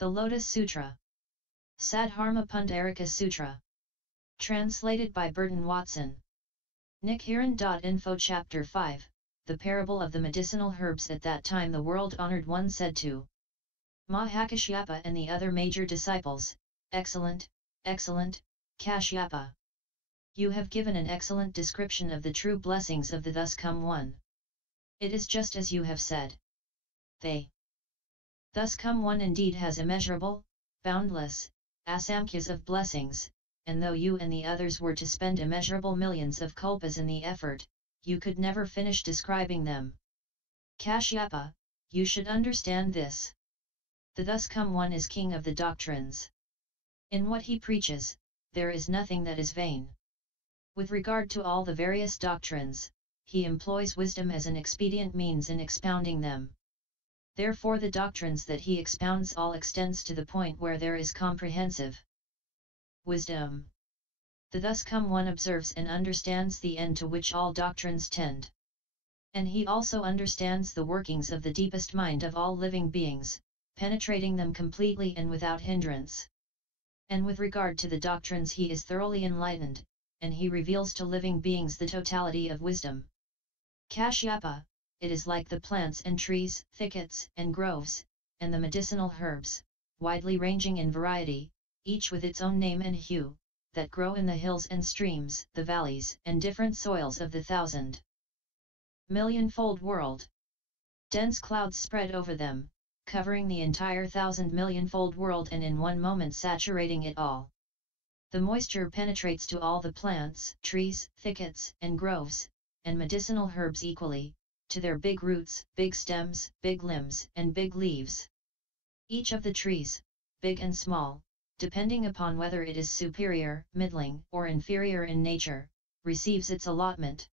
The Lotus Sutra. Sadharma Pundarika Sutra. Translated by Burton Watson. Nichiren.info Chapter 5, The Parable of the Medicinal Herbs. At that time the world-honored one said to Kashyapa and the other major disciples, Excellent, excellent, Kashyapa. You have given an excellent description of the true blessings of the thus come one. It is just as you have said. They thus come one indeed has immeasurable, boundless, asamkhyas of blessings, and though you and the others were to spend immeasurable millions of kalpas in the effort, you could never finish describing them. Kashyapa, you should understand this. The thus come one is king of the doctrines. In what he preaches, there is nothing that is vain. With regard to all the various doctrines, he employs wisdom as an expedient means in expounding them. Therefore the doctrines that he expounds all extends to the point where there is comprehensive wisdom. The thus come one observes and understands the end to which all doctrines tend. And he also understands the workings of the deepest mind of all living beings, penetrating them completely and without hindrance. And with regard to the doctrines he is thoroughly enlightened, and he reveals to living beings the totality of wisdom. Kashyapa, it is like the plants and trees, thickets and groves, and the medicinal herbs, widely ranging in variety, each with its own name and hue, that grow in the hills and streams, the valleys and different soils of the thousand-millionfold world. Dense clouds spread over them, covering the entire thousand-millionfold world and in one moment saturating it all. The moisture penetrates to all the plants, trees, thickets and groves, and medicinal herbs equally, to their big roots, big stems, big limbs and big leaves. Each of the trees, big and small, depending upon whether it is superior, middling or inferior in nature, receives its allotment.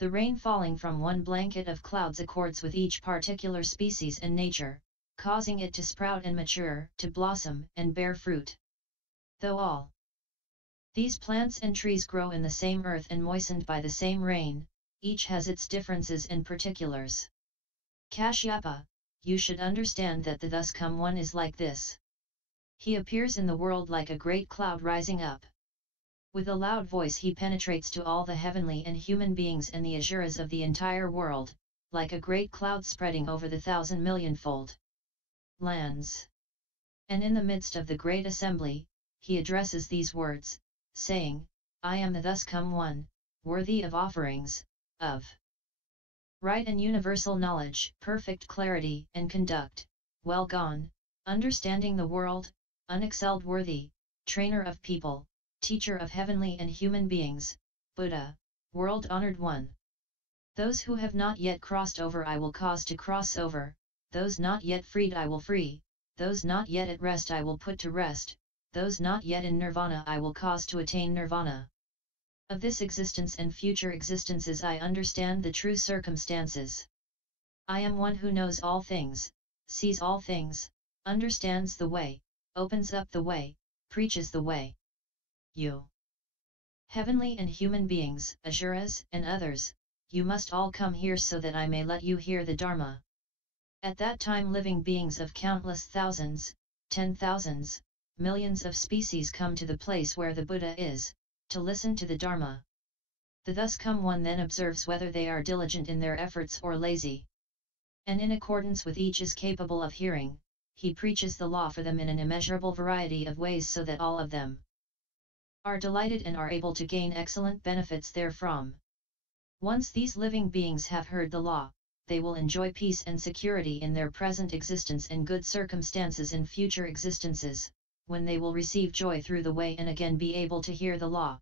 The rain falling from one blanket of clouds accords with each particular species and nature, causing it to sprout and mature, to blossom and bear fruit. Though all these plants and trees grow in the same earth and moistened by the same rain, each has its differences and particulars. Kashyapa, you should understand that the thus come one is like this. He appears in the world like a great cloud rising up. With a loud voice he penetrates to all the heavenly and human beings and the asuras of the entire world, like a great cloud spreading over the thousand-millionfold lands. And in the midst of the great assembly, he addresses these words, saying, I am the thus come one, worthy of offerings, of right and universal knowledge, perfect clarity and conduct, well gone, understanding the world, unexcelled worthy, trainer of people, teacher of heavenly and human beings, Buddha, world-honored one. Those who have not yet crossed over I will cause to cross over, those not yet freed I will free, those not yet at rest I will put to rest, those not yet in nirvana I will cause to attain nirvana. Of this existence and future existences I understand the true circumstances. I am one who knows all things, sees all things, understands the way, opens up the way, preaches the way. You, heavenly and human beings, asuras and others, you must all come here so that I may let you hear the Dharma. At that time living beings of countless thousands, 10,000s, millions of species come to the place where the Buddha is, to listen to the Dharma. The thus come one then observes whether they are diligent in their efforts or lazy. And in accordance with each is capable of hearing, he preaches the law for them in an immeasurable variety of ways so that all of them are delighted and are able to gain excellent benefits therefrom. Once these living beings have heard the law, they will enjoy peace and security in their present existence and good circumstances in future existences, when they will receive joy through the way and again be able to hear the law.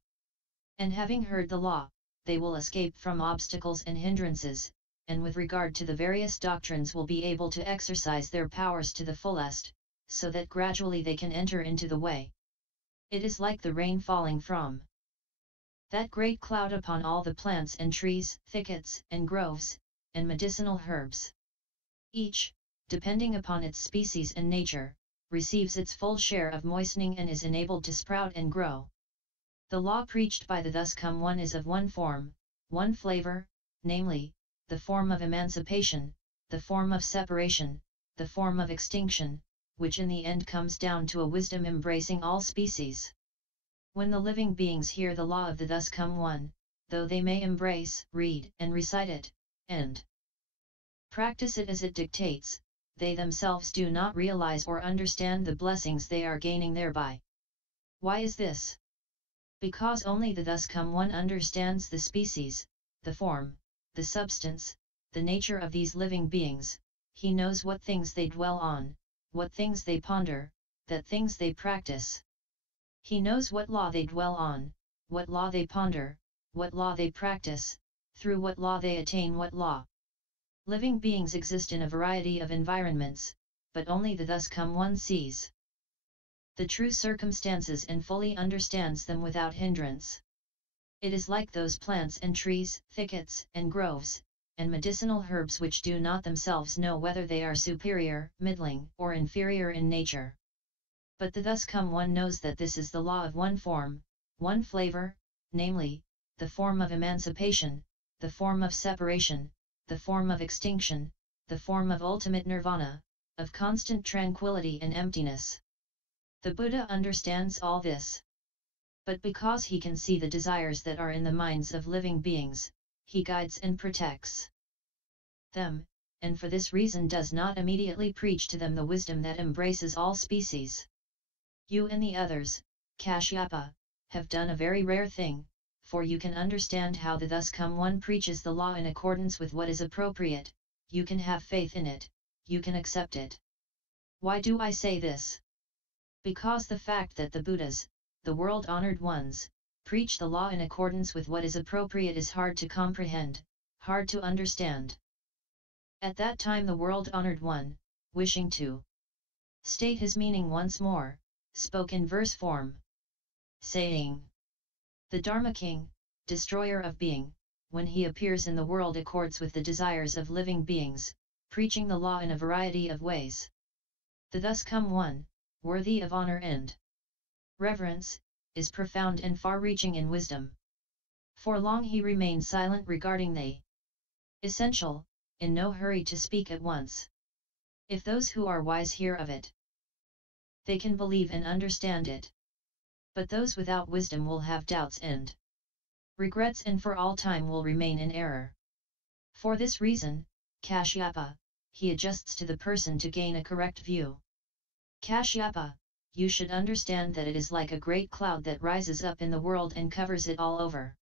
And having heard the law, they will escape from obstacles and hindrances, and with regard to the various doctrines will be able to exercise their powers to the fullest, so that gradually they can enter into the way. It is like the rain falling from that great cloud upon all the plants and trees, thickets and groves, and medicinal herbs. Each, depending upon its species and nature, receives its full share of moistening and is enabled to sprout and grow. The law preached by the thus come one is of one form, one flavor, namely, the form of emancipation, the form of separation, the form of extinction, which in the end comes down to a wisdom embracing all species. When the living beings hear the law of the thus come one, though they may embrace, read, and recite it, and practice it as it dictates, they themselves do not realize or understand the blessings they are gaining thereby. Why is this? Because only the thus come one understands the species, the form, the substance, the nature of these living beings. He knows what things they dwell on, what things they ponder, that things they practice. He knows what law they dwell on, what law they ponder, what law they practice, through what law they attain what law. Living beings exist in a variety of environments, but only the thus come one sees the true circumstances and fully understands them without hindrance. It is like those plants and trees, thickets and groves, and medicinal herbs which do not themselves know whether they are superior, middling, or inferior in nature. But the thus come one knows that this is the law of one form, one flavor, namely, the form of emancipation, the form of separation, the form of extinction, the form of ultimate nirvana, of constant tranquility and emptiness. The Buddha understands all this. But because he can see the desires that are in the minds of living beings, he guides and protects them, and for this reason does not immediately preach to them the wisdom that embraces all species. You and the others, Kashyapa, have done a very rare thing, for you can understand how the thus come one preaches the law in accordance with what is appropriate, you can have faith in it, you can accept it. Why do I say this? Because the fact that the Buddhas, the world-honored ones, preach the law in accordance with what is appropriate is hard to comprehend, hard to understand. At that time the world-honored one, wishing to state his meaning once more, spoke in verse form, saying, the Dharma King, destroyer of being, when he appears in the world accords with the desires of living beings, preaching the law in a variety of ways. The thus come one, worthy of honor and reverence, is profound and far-reaching in wisdom. For long he remained silent regarding the essential, in no hurry to speak at once. If those who are wise hear of it, they can believe and understand it. But those without wisdom will have doubts and regrets and for all time will remain in error. For this reason, Kashyapa, he adjusts to the person to gain a correct view. Kashyapa, you should understand that it is like a great cloud that rises up in the world and covers it all over.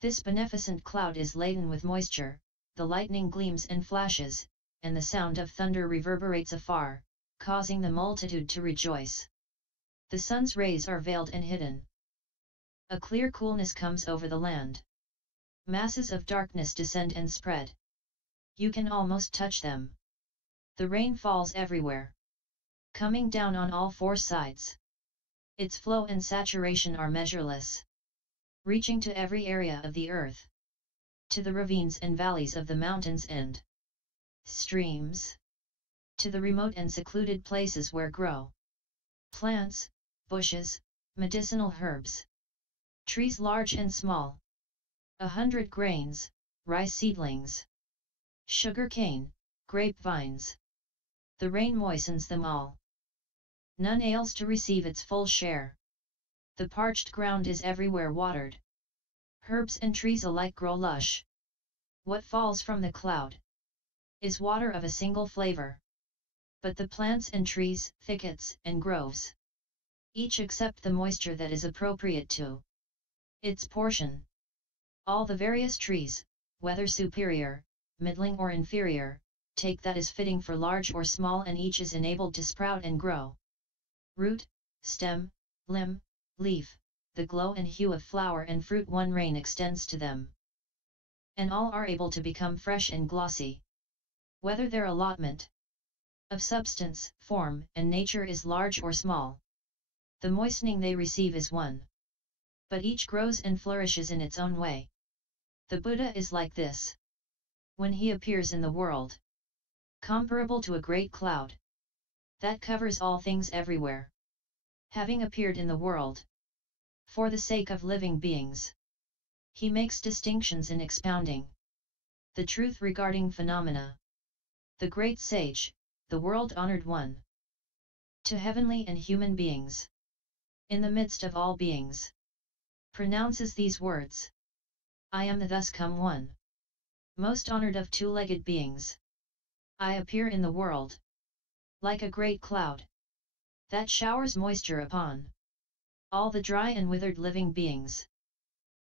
This beneficent cloud is laden with moisture, the lightning gleams and flashes, and the sound of thunder reverberates afar, causing the multitude to rejoice. The sun's rays are veiled and hidden. A clear coolness comes over the land. Masses of darkness descend and spread. You can almost touch them. The rain falls everywhere, coming down on all four sides. Its flow and saturation are measureless, reaching to every area of the earth, to the ravines and valleys of the mountains and streams, to the remote and secluded places where grow plants, bushes, medicinal herbs, trees large and small, 100 grains, rice seedlings, sugar cane, grapevines. The rain moistens them all. None ails to receive its full share. The parched ground is everywhere watered. Herbs and trees alike grow lush. What falls from the cloud is water of a single flavor. But the plants and trees, thickets and groves, each accept the moisture that is appropriate to its portion. All the various trees, whether superior, middling or inferior, take that is fitting for large or small, and each is enabled to sprout and grow. Root, stem, limb, leaf, the glow and hue of flower and fruit one rain extends to them. And all are able to become fresh and glossy. Whether their allotment of substance, form, and nature is large or small, the moistening they receive is one. But each grows and flourishes in its own way. The Buddha is like this. When he appears in the world, comparable to a great cloud that covers all things everywhere. Having appeared in the world for the sake of living beings, he makes distinctions in expounding the truth regarding phenomena. The great sage, the world-honored one, To heavenly and human beings, in the midst of all beings, pronounces these words. I am the thus come one, most honored of two-legged beings. I appear in the world, like a great cloud, that showers moisture upon all the dry and withered living beings,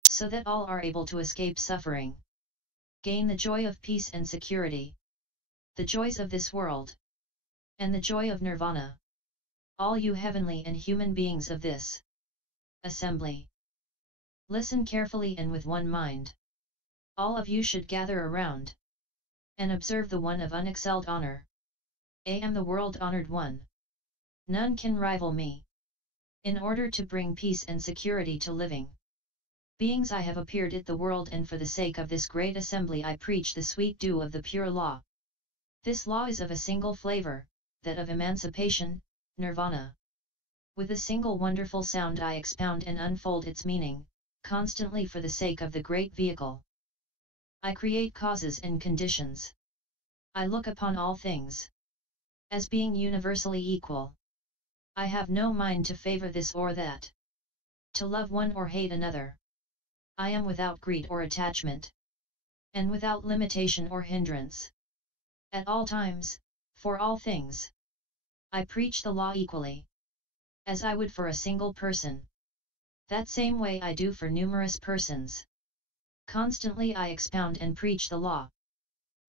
so that all are able to escape suffering, gain the joy of peace and security, the joys of this world, and the joy of nirvana. All you heavenly and human beings of this assembly, listen carefully and with one mind. All of you should gather around, and observe the one of unexcelled honor. I am the world-honored one. None can rival me. In order to bring peace and security to living beings, I have appeared in the world, and for the sake of this great assembly I preach the sweet dew of the pure law. This law is of a single flavor, that of emancipation, nirvana. With a single wonderful sound I expound and unfold its meaning, constantly for the sake of the great vehicle. I create causes and conditions. I look upon all things as being universally equal. I have no mind to favor this or that, to love one or hate another. I am without greed or attachment, and without limitation or hindrance. At all times, for all things, I preach the law equally, as I would for a single person. That same way I do for numerous persons. Constantly I expound and preach the law.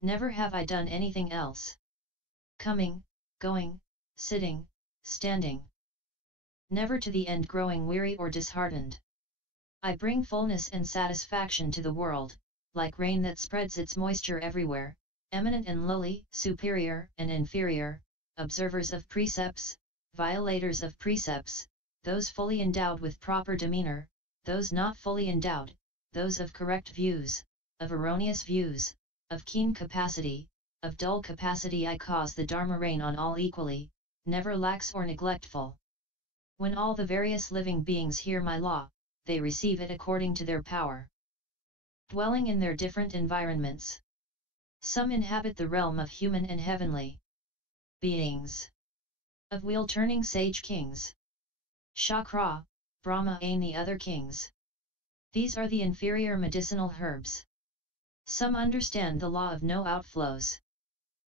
Never have I done anything else. Coming, going, sitting, standing. Never to the end growing weary or disheartened. I bring fullness and satisfaction to the world, like rain that spreads its moisture everywhere, eminent and lowly, superior and inferior, observers of precepts, violators of precepts, those fully endowed with proper demeanor, those not fully endowed, those of correct views, of erroneous views, of keen capacity, of dull capacity. I cause the Dharma rain on all equally, never lax or neglectful. When all the various living beings hear my law, they receive it according to their power. Dwelling in their different environments, some inhabit the realm of human and heavenly beings, of wheel-turning sage kings, Shakra, Brahma and the other kings. These are the inferior medicinal herbs. Some understand the law of no outflows,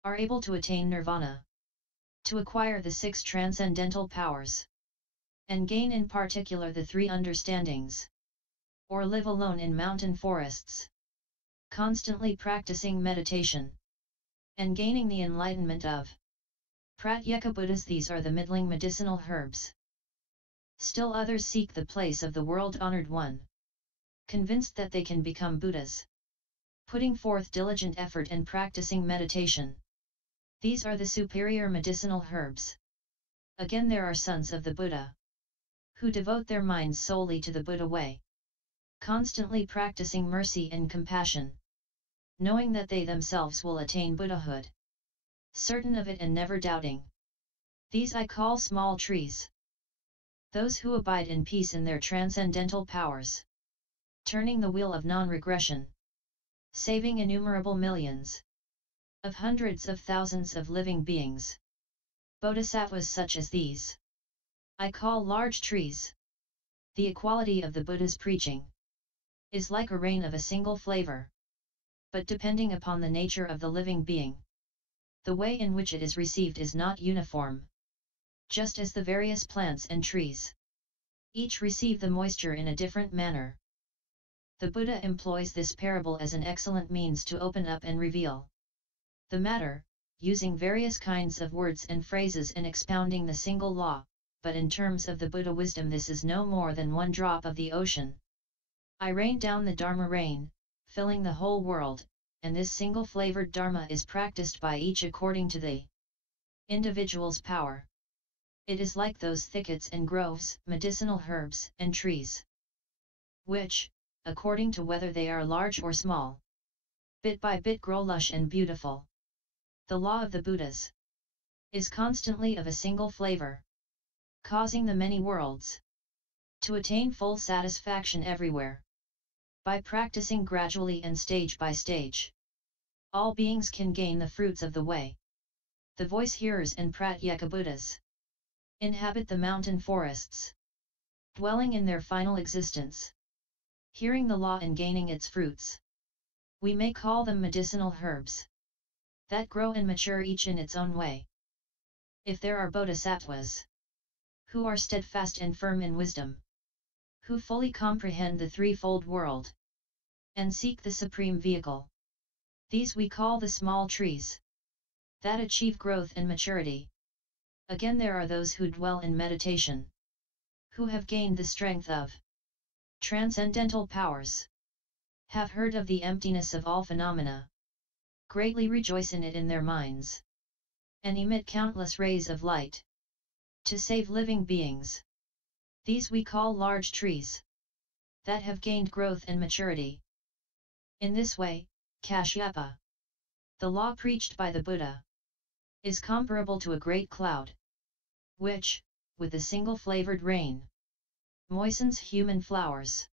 are able to attain nirvana, to acquire the 6 transcendental powers, and gain in particular the 3 understandings, or live alone in mountain forests, constantly practicing meditation, and gaining the enlightenment of Pratyeka Buddhas. These are the middling medicinal herbs. Still others seek the place of the world-honored one, convinced that they can become Buddhas, putting forth diligent effort and practicing meditation. These are the superior medicinal herbs. Again there are sons of the Buddha, who devote their minds solely to the Buddha way, constantly practicing mercy and compassion, knowing that they themselves will attain Buddhahood, certain of it and never doubting. These I call small trees. Those who abide in peace in their transcendental powers, turning the wheel of non-regression, saving innumerable millions of hundreds of thousands of living beings, bodhisattvas such as these, I call large trees. The equality of the Buddha's preaching is like a rain of a single flavor, but depending upon the nature of the living being, the way in which it is received is not uniform. Just as the various plants and trees each receive the moisture in a different manner. The Buddha employs this parable as an excellent means to open up and reveal the matter, using various kinds of words and phrases and expounding the single law, but in terms of the Buddha wisdom this is no more than one drop of the ocean. I rain down the Dharma rain, filling the whole world, and this single-flavored Dharma is practiced by each according to the individual's power. It is like those thickets and groves, medicinal herbs and trees, which, according to whether they are large or small, bit by bit grow lush and beautiful. The law of the Buddhas is constantly of a single flavor, causing the many worlds to attain full satisfaction everywhere. By practicing gradually and stage by stage, all beings can gain the fruits of the way. The voice hearers and Pratyeka Buddhas inhabit the mountain forests, dwelling in their final existence, hearing the law and gaining its fruits. We may call them medicinal herbs, that grow and mature each in its own way. If there are bodhisattvas, who are steadfast and firm in wisdom, who fully comprehend the threefold world, and seek the supreme vehicle, these we call the small trees, that achieve growth and maturity. Again, there are those who dwell in meditation, who have gained the strength of transcendental powers, have heard of the emptiness of all phenomena, greatly rejoice in it in their minds, and emit countless rays of light, to save living beings. These we call large trees, that have gained growth and maturity. In this way, Kashyapa, the law preached by the Buddha, is comparable to a great cloud, which, with a single flavored rain, moistens human flowers,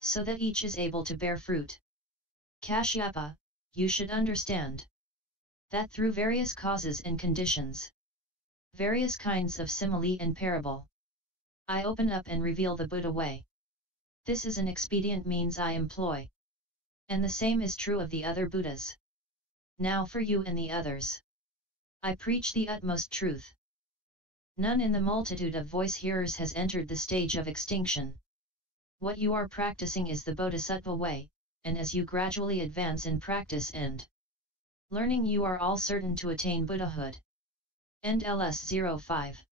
so that each is able to bear fruit. Kashyapa, you should understand that through various causes and conditions, various kinds of simile and parable, I open up and reveal the Buddha way. This is an expedient means I employ. And the same is true of the other Buddhas. Now for you and the others, I preach the utmost truth. None in the multitude of voice hearers has entered the stage of extinction. What you are practicing is the Bodhisattva way, and as you gradually advance in practice and learning, you are all certain to attain Buddhahood. End LS 05